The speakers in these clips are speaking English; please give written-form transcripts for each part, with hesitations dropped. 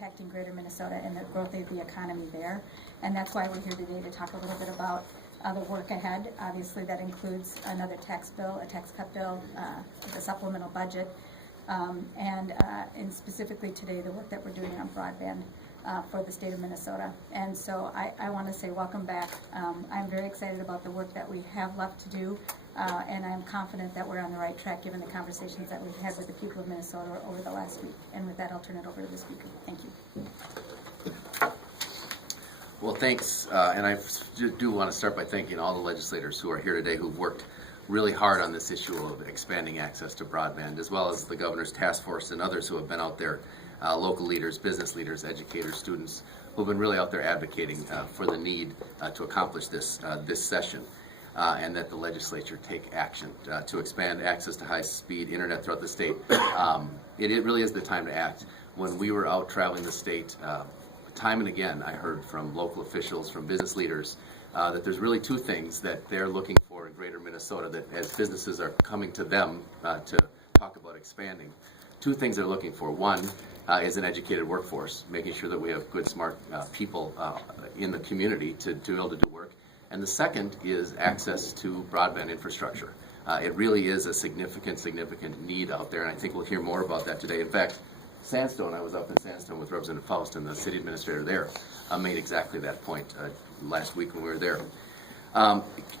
impacting Greater Minnesota and the growth of the economy there. And that's why we're here today to talk a little bit about the work ahead. Obviously, that includes another tax bill, a tax cut bill, the supplemental budget, and specifically today, the work that we're doing on broadband for the state of Minnesota. And so I want to say welcome back. I'm very excited about the work that we have left to do, and I'm confident that we're on the right track given the conversations that we've had with the people of Minnesota over the last week. And with that, I'll turn it over to the speaker. Thank you. Well, thanks, and I do want to start by thanking all the legislators who are here today who've worked really hard on this issue of expanding access to broadband, as well as the governor's task force and others who have been out there, local leaders, business leaders, educators, students, who've been really out there advocating for the need to accomplish this session, and that the legislature take action to expand access to high-speed internet throughout the state. It really is the time to act. When we were out traveling the state, time and again, I heard from local officials, from business leaders, that there's really two things that they're looking for in Greater Minnesota, that as businesses are coming to them to talk about expanding, two things they're looking for. One is an educated workforce, making sure that we have good, smart people in the community to be able to do work. And the second is access to broadband infrastructure. It really is a significant need out there, and I think we'll hear more about that today. In fact, Sandstone, I was up in Sandstone with Representative Faust and the city administrator there, made exactly that point last week when we were there.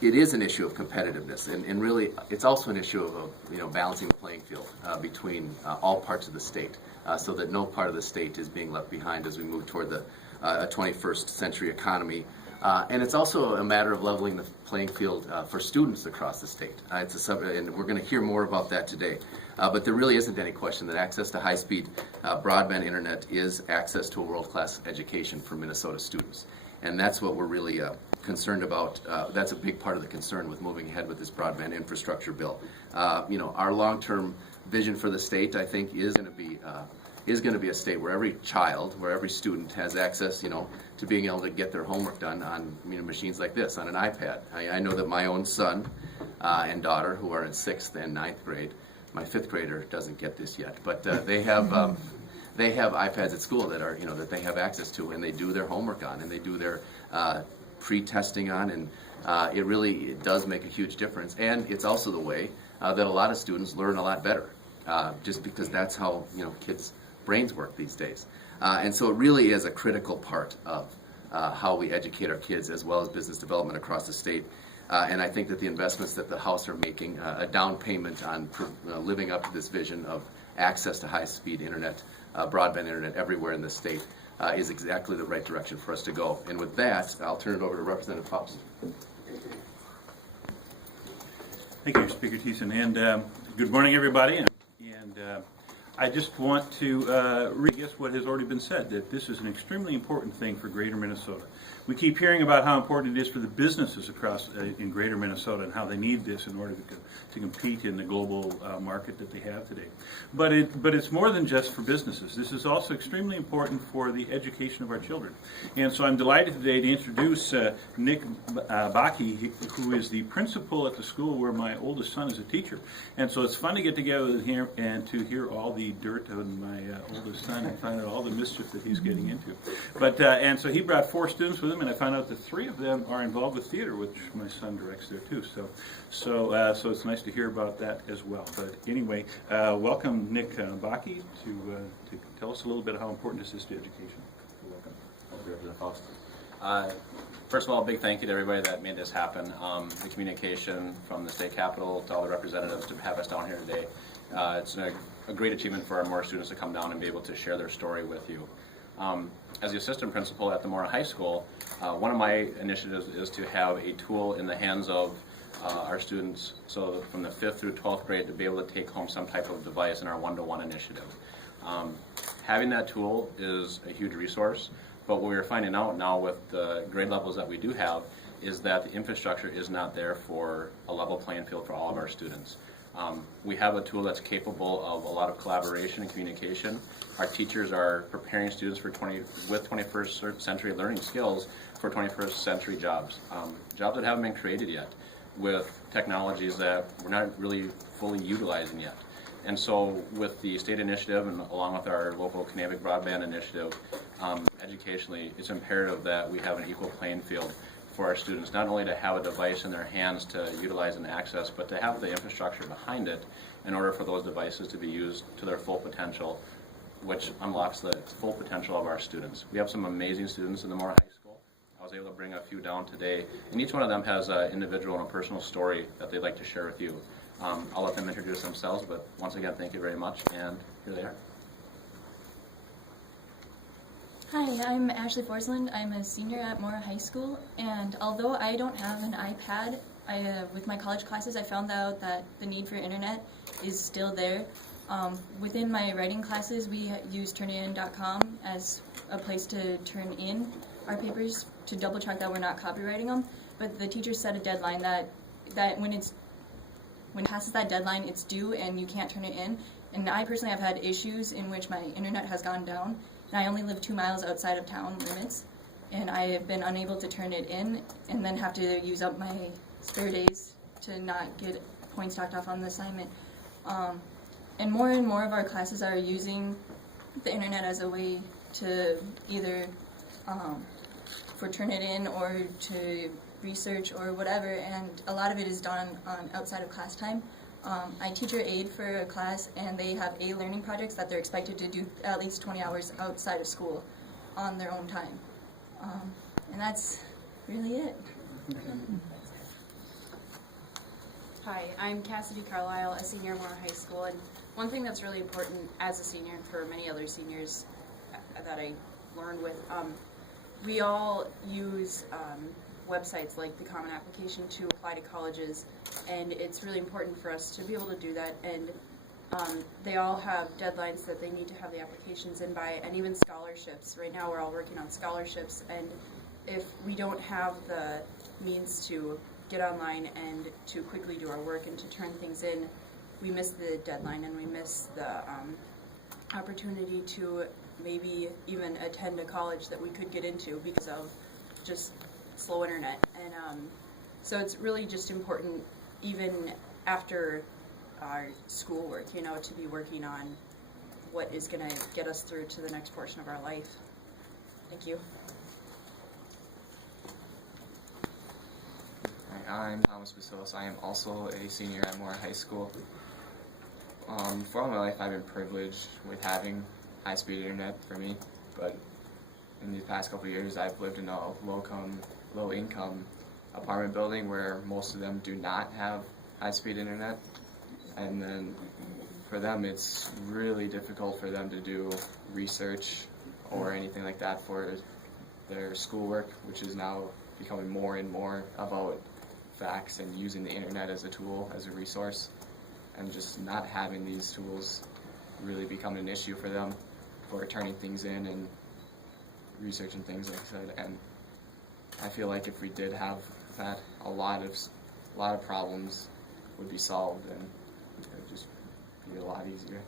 It is an issue of competitiveness, and really it's also an issue of balancing the playing field between all parts of the state, so that no part of the state is being left behind as we move toward the 21st century economy. And it's also a matter of leveling the playing field for students across the state. And we're going to hear more about that today. But there really isn't any question that access to high-speed broadband internet is access to a world-class education for Minnesota students. And that's what we're really concerned about. That's a big part of the concern with moving ahead with this broadband infrastructure bill. Our long-term vision for the state, I think, is going to be a state where every child, where every student has access, to being able to get their homework done on machines like this, on an iPad. I know that my own son and daughter, who are in 6th and 9th grade, my 5th grader doesn't get this yet, but they have iPads at school that are that they have access to, and they do their homework on, and they do their pre-testing on, and it does make a huge difference. And it's also the way that a lot of students learn a lot better, just because that's how kids' brains work these days. And so it really is a critical part of how we educate our kids, as well as business development across the state. And I think that the investments that the House are making, a down payment on living up to this vision of access to high-speed internet, broadband internet everywhere in the state, is exactly the right direction for us to go. And with that, I'll turn it over to Representative Faust. Thank you, Speaker Thiessen, and good morning, everybody. And I just want to re-guess what has already been said, that this is an extremely important thing for Greater Minnesota. We keep hearing about how important it is for the businesses across in Greater Minnesota and how they need this in order to compete in the global market that they have today. But it's more than just for businesses. This is also extremely important for the education of our children. And so I'm delighted today to introduce Nick Baki, who is the principal at the school where my oldest son is a teacher. And so it's fun to get together with him and to hear all the dirt on my oldest son and find out all the mischief that he's getting into. But and so he brought 4 students with him, and I found out that 3 of them are involved with theater, which my son directs there too. So it's nice to hear about that as well. But anyway, welcome Nick Baki to tell us a little bit of how important this is to education. You're welcome. Thank you, Representative Faust. First of all, a big thank you to everybody that made this happen. The communication from the state capitol to all the representatives to have us down here today. It's a great achievement for our Mora students to come down and be able to share their story with you. As the assistant principal at the Mora High School, one of my initiatives is to have a tool in the hands of our students, so from the 5th through 12th grade, to be able to take home some type of device in our one-to-one initiative. Having that tool is a huge resource, but what we're finding out now with the grade levels that we do have is that the infrastructure is not there for a level playing field for all of our students. We have a tool that's capable of a lot of collaboration and communication. Our teachers are preparing students with 21st century learning skills for 21st century jobs. Jobs that haven't been created yet, with technologies that we're not really fully utilizing yet. And so with the state initiative and along with our local Canadian broadband initiative, educationally, it's imperative that we have an equal playing field for our students, not only to have a device in their hands to utilize and access, but to have the infrastructure behind it in order for those devices to be used to their full potential, which unlocks the full potential of our students. We have some amazing students in the Moore High School. I was able to bring a few down today, and each one of them has an individual and a personal story that they'd like to share with you. I'll let them introduce themselves, but once again, thank you very much, and here they are. Hi, I'm Ashley Forsland. I'm a senior at Moore High School, and although I don't have an iPad, with my college classes, I found out that the need for internet is still there. Within my writing classes, we use turnitin.com as a place to turn in our papers to double check that we're not copywriting them. But the teacher set a deadline that when it passes that deadline, it's due and you can't turn it in. And I personally have had issues in which my internet has gone down, and I only live 2 miles outside of town limits, and I have been unable to turn it in, and then have to use up my spare days to not get points knocked off on the assignment. And more of our classes are using the internet as a way to either for turn it in or to research or whatever, and a lot of it is done outside of class time. I teacher aide for a class, and they have learning projects that they're expected to do at least 20 hours outside of school on their own time. And that's really it. Hi, I'm Cassidy Carlisle, a senior at Moore High School, and one thing that's really important as a senior and for many other seniors that I learned with, we all use websites like the Common Application to apply to colleges, and it's really important for us to be able to do that, and they all have deadlines that they need to have the applications in by, and even scholarships. Right now we're all working on scholarships, and if we don't have the means to get online and to quickly do our work and to turn things in, we miss the deadline and we miss the opportunity to maybe even attend a college that we could get into because of just slow internet. And so it's really just important, even after our schoolwork, you know, to be working on what is going to get us through to the next portion of our life. Thank you. Hi, I'm Thomas Basos. I am also a senior at Moore High School. For all my life, I've been privileged with having high-speed internet for me, but in these past couple of years, I've lived in a low-income apartment building where most of them do not have high-speed internet, and then for them, it's really difficult for them to do research or anything like that for their schoolwork, which is now becoming more and more about facts and using the internet as a tool, as a resource, and just not having these tools really become an issue for them for turning things in and researching things like that. And I feel like if we did have that, a lot of problems would be solved, and it would just be a lot easier.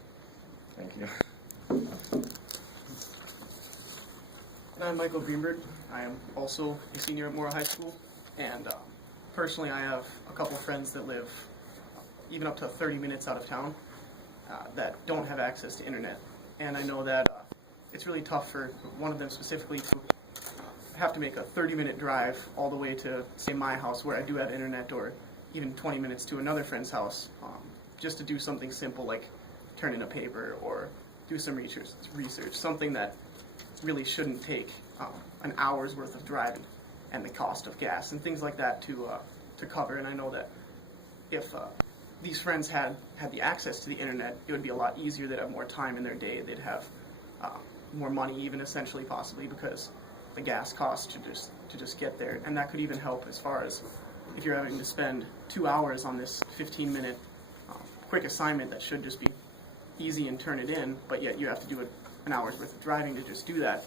Thank you. And I'm Michael Greenberg. I am also a senior at Moore High School, and personally I have a couple friends that live even up to 30 minutes out of town that don't have access to internet. And I know that it's really tough for one of them specifically to have to make a 30-minute drive all the way to, say, my house where I do have internet, or even 20 minutes to another friend's house, just to do something simple like turn in a paper or do some research, something that really shouldn't take an hour's worth of driving and the cost of gas and things like that to cover. And I know that if these friends had the access to the internet, it would be a lot easier. They'd have more time in their day. They'd have more money, even essentially, possibly, because the gas costs to just get there. And that could even help as far as if you're having to spend 2 hours on this 15-minute quick assignment that should just be easy and turn it in, but yet you have to do an hour's worth of driving to just do that.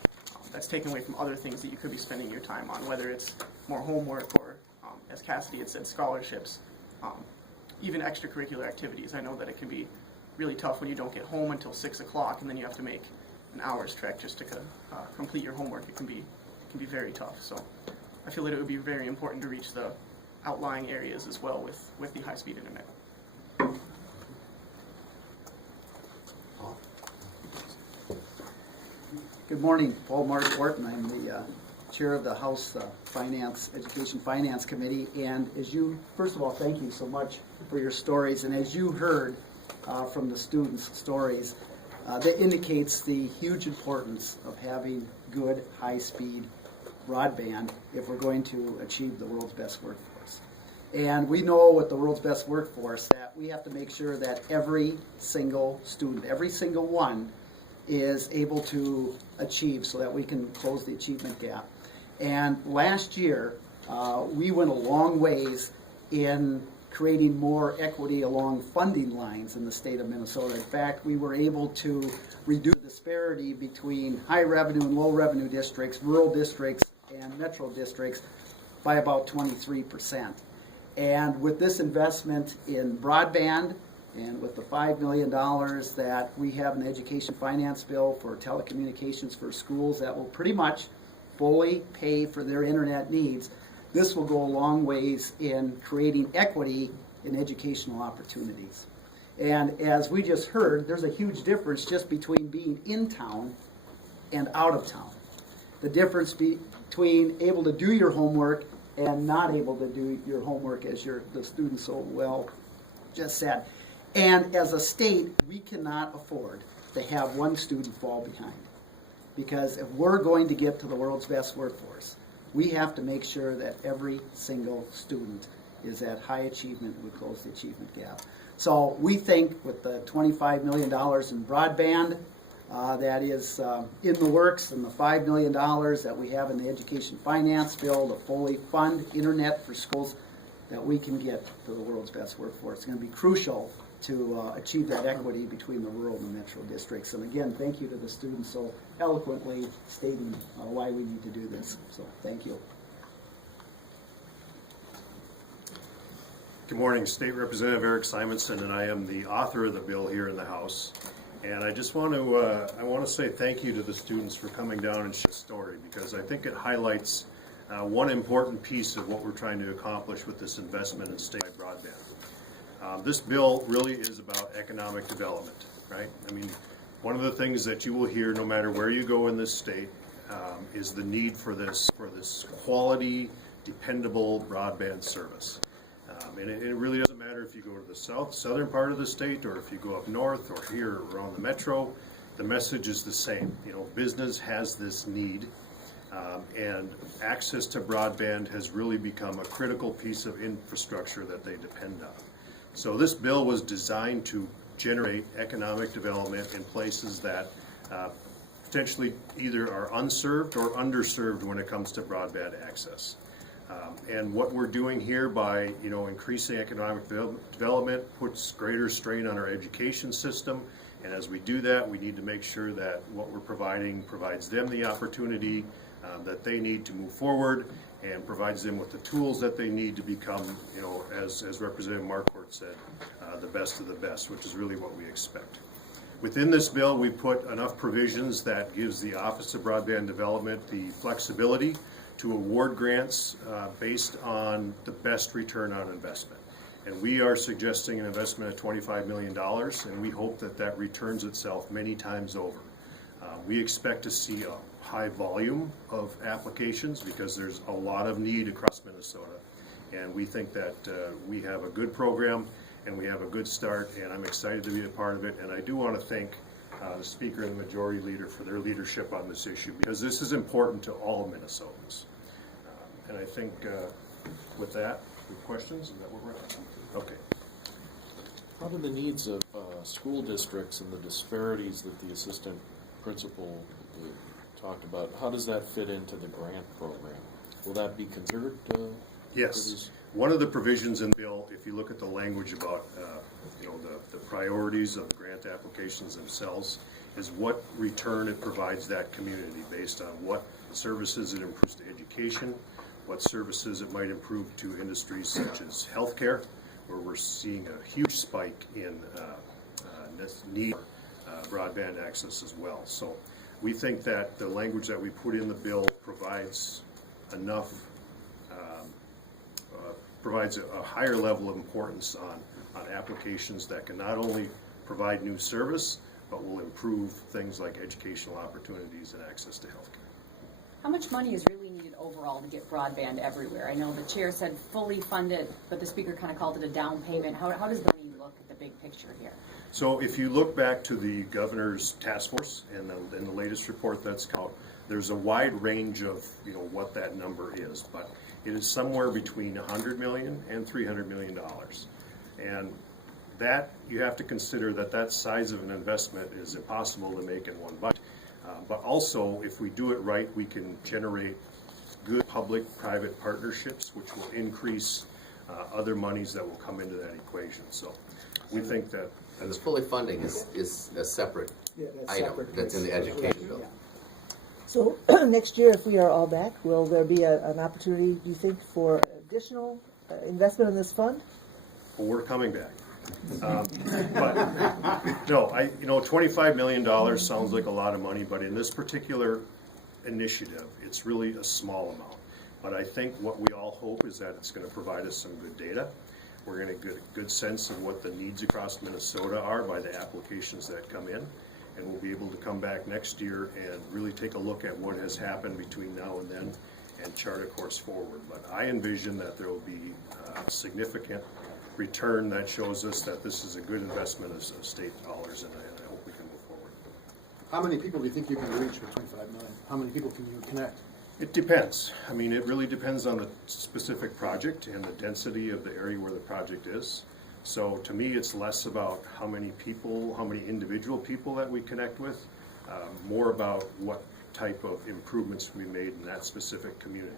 That's taken away from other things that you could be spending your time on, whether it's more homework or, as Cassidy had said, scholarships, even extracurricular activities. I know that it can be really tough when you don't get home until 6 o'clock and then you have to make an hour's trek just to complete your homework. It can be very tough. So I feel that it would be very important to reach the outlying areas as well with the high-speed internet. Good morning, Paul Mark Orton. I'm the chair of the House Education Finance Committee. And first of all, thank you so much for your stories. And as you heard from the students' stories, that indicates the huge importance of having good, high-speed broadband if we're going to achieve the world's best workforce. And we know with the world's best workforce that we have to make sure that every single student, every single one, is able to achieve so that we can close the achievement gap. And last year, we went a long ways in creating more equity along funding lines in the state of Minnesota. In fact, we were able to reduce the disparity between high revenue and low revenue districts, rural districts, and metro districts by about 23%. And with this investment in broadband, and with the $5 million that we have in the education finance bill for telecommunications for schools that will pretty much fully pay for their internet needs, this will go a long ways in creating equity in educational opportunities. And as we just heard, there's a huge difference just between being in town and out of town. The difference between able to do your homework and not able to do your homework, as the student so well just said. And as a state, we cannot afford to have one student fall behind. Because if we're going to get to the world's best workforce, we have to make sure that every single student is at high achievement and we close the achievement gap. So we think with the $25 million in broadband that is in the works, and the $5 million that we have in the education finance bill to fully fund internet for schools, that we can get to the world's best workforce. It's going to be crucial to achieve that equity between the rural and the metro districts. And again, thank you to the students so eloquently stating why we need to do this. So thank you. Good morning, State Representative Eric Simonson, and I am the author of the bill here in the House. And I just want to say thank you to the students for coming down and share the story, because I think it highlights one important piece of what we're trying to accomplish with this investment in statewide broadband. This bill really is about economic development, right? I mean, one of the things that you will hear no matter where you go in this state is the need for this quality, dependable broadband service. And it really doesn't matter if you go to the southern part of the state, or if you go up north, or here around the metro, the message is the same. You know, business has this need, and access to broadband has really become a critical piece of infrastructure that they depend on. So this bill was designed to generate economic development in places that potentially either are unserved or underserved when it comes to broadband access. And what we're doing here by increasing economic development puts greater strain on our education system. And as we do that, we need to make sure that what we're providing provides them the opportunity that they need to move forward, and provides them with the tools that they need to become, as Representative Marquardt said, the best of the best, which is really what we expect. Within this bill, we put enough provisions that gives the Office of Broadband Development the flexibility to award grants based on the best return on investment. And we are suggesting an investment of $25 million, and we hope that that returns itself many times over. We expect to see a high volume of applications because there's a lot of need across Minnesota. And we think that we have a good program and we have a good start, and I'm excited to be a part of it. And I do want to thank the Speaker and the Majority Leader for their leadership on this issue, because this is important to all Minnesotans. And I think with that, questions? Is that what we're at? Okay. How do the needs of school districts and the disparities that the assistant principal talked about, how does that fit into the grant program? Will that be considered? Yes. One of the provisions in the bill, if you look at the language about the priorities of the grant applications themselves, is what return it provides that community based on what services it improves to education, what services it might improve to industries such as healthcare, where we're seeing a huge spike in need for broadband access as well. So we think that the language that we put in the bill provides enough, provides a higher level of importance on applications that can not only provide new service, but will improve things like educational opportunities and access to health care. How much money is really needed overall to get broadband everywhere? I know the chair said fully funded, but the speaker kind of called it a down payment. How does the money look at the big picture here? So if you look back to the governor's task force and the latest report that's out, there's a wide range of what that number is, but it is somewhere between $100 million and $300 million. And that, you have to consider that size of an investment is impossible to make in one budget. But also, if we do it right, we can generate good public-private partnerships, which will increase other monies that will come into that equation. So we think that And the fully funding is a separate that's item separate. that's in the education bill. So next year, if we are all back, will there be an opportunity, do you think, for additional investment in this fund? well, we're coming back. But no, $25 million sounds like a lot of money, but in this particular initiative, it's really a small amount. But I think what we all hope is that it's going to provide us some good data. We're going to get a good sense of what the needs across Minnesota are by the applications that come in. And we'll be able to come back next year and really take a look at what has happened between now and then and chart a course forward. But I envision that there will be a significant return that shows us that this is a good investment of state dollars, and I hope we can move forward. How many people do you think you can reach with 25 million? How many people can you connect? It depends. I mean, it really depends on the specific project and the density of the area where the project is. So to me, it's less about how many people, how many individual people that we connect with, more about what type of improvements we made in that specific community.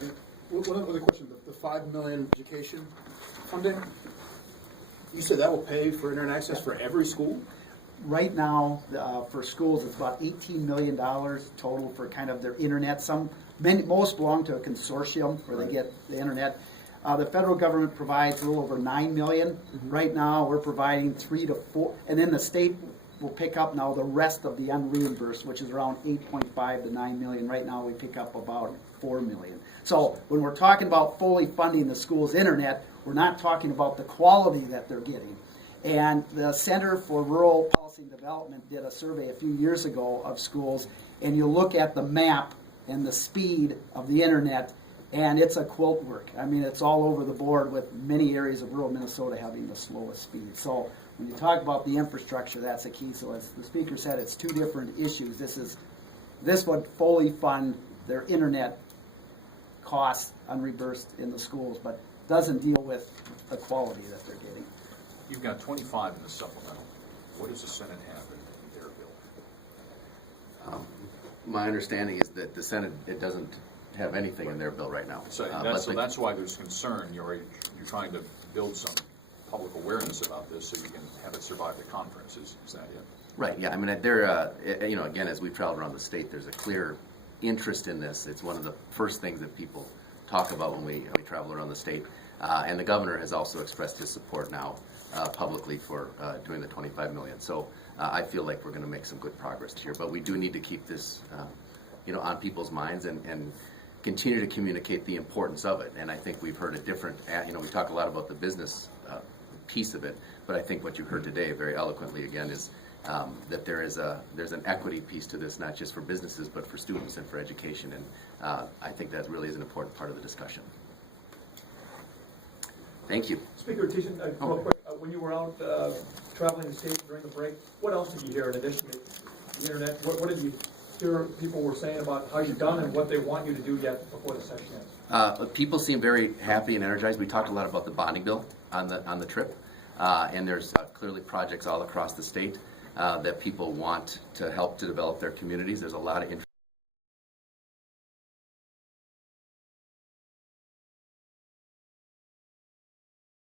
And one other question, the 5 million education funding, you said that will pay for internet access for every school? Right now, for schools, it's about $18 million total for kind of their internet. Most belong to a consortium where they get the internet. The federal government provides a little over $9 million. Mm-hmm. Right now, we're providing 3 to 4, and then the state will pick up now the rest of the unreimbursed, which is around 8.5 to 9 million. Right now, we pick up about 4 million. So when we're talking about fully funding the school's internet, we're not talking about the quality that they're getting. And the Center for Rural Policy and Development did a survey a few years ago of schools, and you look at the map and the speed of the internet, and it's a quilt work. I mean, it's all over the board, with many areas of rural Minnesota having the slowest speed. So when you talk about the infrastructure, that's a key. So as the speaker said, it's two different issues. This would fully fund their internet costs unreimbursed in the schools, but doesn't deal with the quality that they're getting. You've got 25 in the supplemental. What does the Senate have in their bill? My understanding is that the Senate, it doesn't have anything in their bill right now. So that's why there's concern. You're trying to build some public awareness about this so you can have it survive the conference. Is that it? Right, yeah. I mean, again, as we've traveled around the state, there's a clear interest in this. It's one of the first things that people talk about when we travel around the state. And the governor has also expressed his support now publicly for doing the 25 million. So I feel like we're going to make some good progress here. But we do need to keep this, on people's minds and continue to communicate the importance of it. And I think we've heard a different, we talk a lot about the business piece of it, but I think what you heard today very eloquently again is that there's an equity piece to this, not just for businesses, but for students and for education. And I think that really is an important part of the discussion. Thank you. Speaker Thiessen, real quick, when you were out traveling the state during the break, what else did you hear in addition to the internet? What did you hear people were saying about how you've done and what they want you to do yet before the session ends? People seem very happy and energized. We talked a lot about the bonding bill on the trip, and there's clearly projects all across the state that people want to help to develop their communities. There's a lot of interest